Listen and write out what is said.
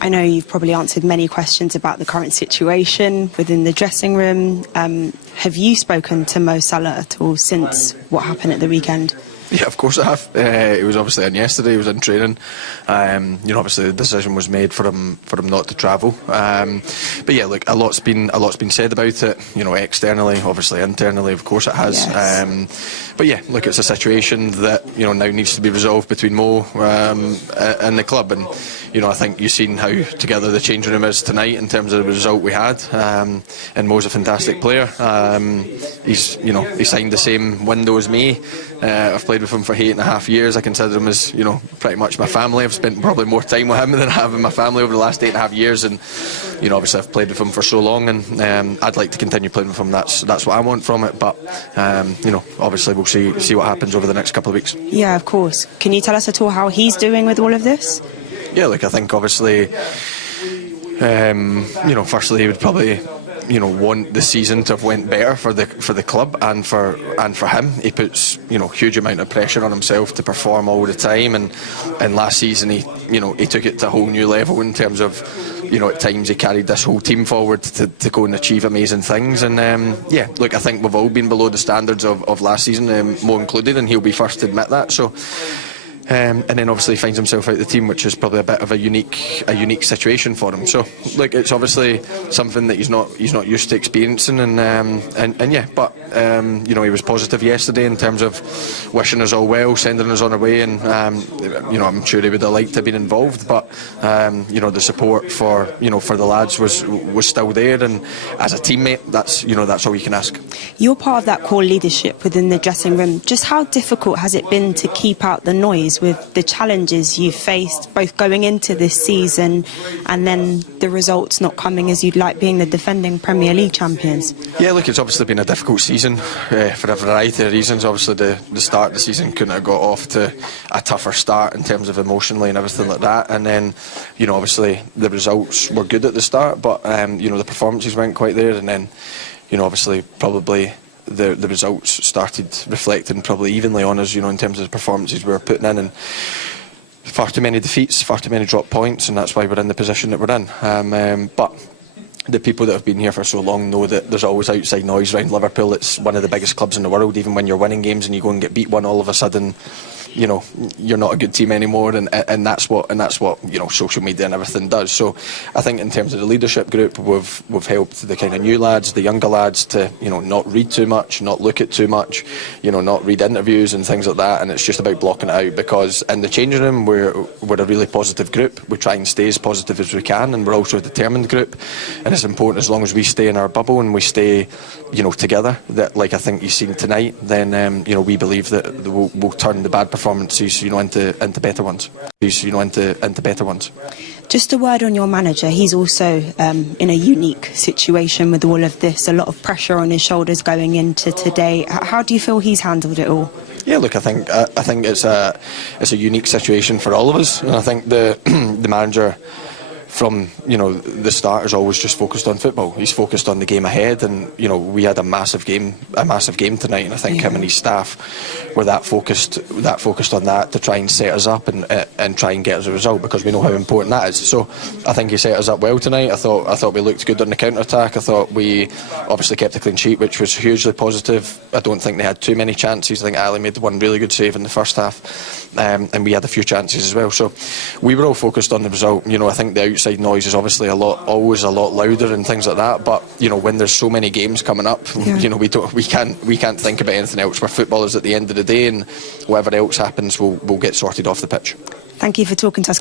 I know you've probably answered many questions about the current situation within the dressing room. Have you spoken to Mo Salah at all since what happened at the weekend? Yeah, of course I have. He was obviously in yesterday. He was in training. Obviously the decision was made for him not to travel. But yeah, look, a lot's been said about it. Externally, obviously internally, of course it has. Yes. But yeah, look, it's a situation that now needs to be resolved between Mo and the club. And I think you've seen how together the changing room is tonight in terms of the result we had. And Mo's a fantastic player. He signed the same window as me. I've played with him for 8.5 years. I consider him as pretty much my family. I've spent probably more time with him than I have in my family over the last 8.5 years, and obviously I've played with him for so long, and I'd like to continue playing with him. That's what I want from it. But obviously we'll see what happens over the next couple of weeks. Yeah, of course. Can you tell us at all how he's doing with all of this? Yeah, look, I think obviously firstly he would probably want the season to have went better for the club and for him. He puts huge amount of pressure on himself to perform all the time, and last season he took it to a whole new level in terms of at times he carried this whole team forward to go and achieve amazing things. And look, I think we've all been below the standards of last season, Mo included, and he'll be first to admit that. So. And then obviously he finds himself out of the team, which is probably a bit of a unique situation for him. So look, it's obviously something that he's not used to experiencing, but he was positive yesterday in terms of wishing us all well, sending us on our way, and I'm sure he would have liked to have been involved, but the support for the lads was still there, and as a teammate, that's all you can ask. You're part of that core leadership within the dressing room. Just how difficult has it been to keep out the noise with the challenges you've faced, both going into this season and then the results not coming as you'd like, being the defending Premier League champions? Yeah, look, it's obviously been a difficult season for a variety of reasons. Obviously the start of the season couldn't have got off to a tougher start in terms of emotionally and everything like that, and then obviously the results were good at the start, but the performances weren't quite there, and then obviously probably the results started reflecting probably evenly on us, in terms of the performances we were putting in, and far too many defeats, far too many drop points, and that's why we're in the position that we're in. But the people that have been here for so long know that there's always outside noise around Liverpool. It's one of the biggest clubs in the world. Even when you're winning games and you go and get beat one, all of a sudden you're not a good team anymore, and that's what social media and everything does. So I think in terms of the leadership group, we've helped the kind of new lads, the younger lads, to not read too much, not look at too much, not read interviews and things like that, and it's just about blocking it out, because in the changing room we're a really positive group. We try and stay as positive as we can, and we're also a determined group, and it's important, as long as we stay in our bubble and we stay together, that like I think you've seen tonight, then we believe that we'll turn the bad performances into better ones. Into better ones. Just a word on your manager. He's also in a unique situation with all of this. A lot of pressure on his shoulders going into today. How do you feel he's handled it all? Yeah, look, I think it's a unique situation for all of us, and I think the manager from the start is always just focused on football. He's focused on the game ahead, and we had a massive game tonight, and I think him and his staff were that focused on that to try and set us up and try and get us a result, because we know how important that is. So I think he set us up well tonight. I thought we looked good on the counter attack. I thought we obviously kept a clean sheet, which was hugely positive. I don't think they had too many chances. I think Ali made one really good save in the first half, and we had a few chances as well. So we were all focused on the result. I think the outside noise is obviously always a lot louder and things like that, but when there's so many games coming up, we can't think about anything else. We're footballers at the end of the day, and whatever else happens will get sorted off the pitch. Thank you for talking to us.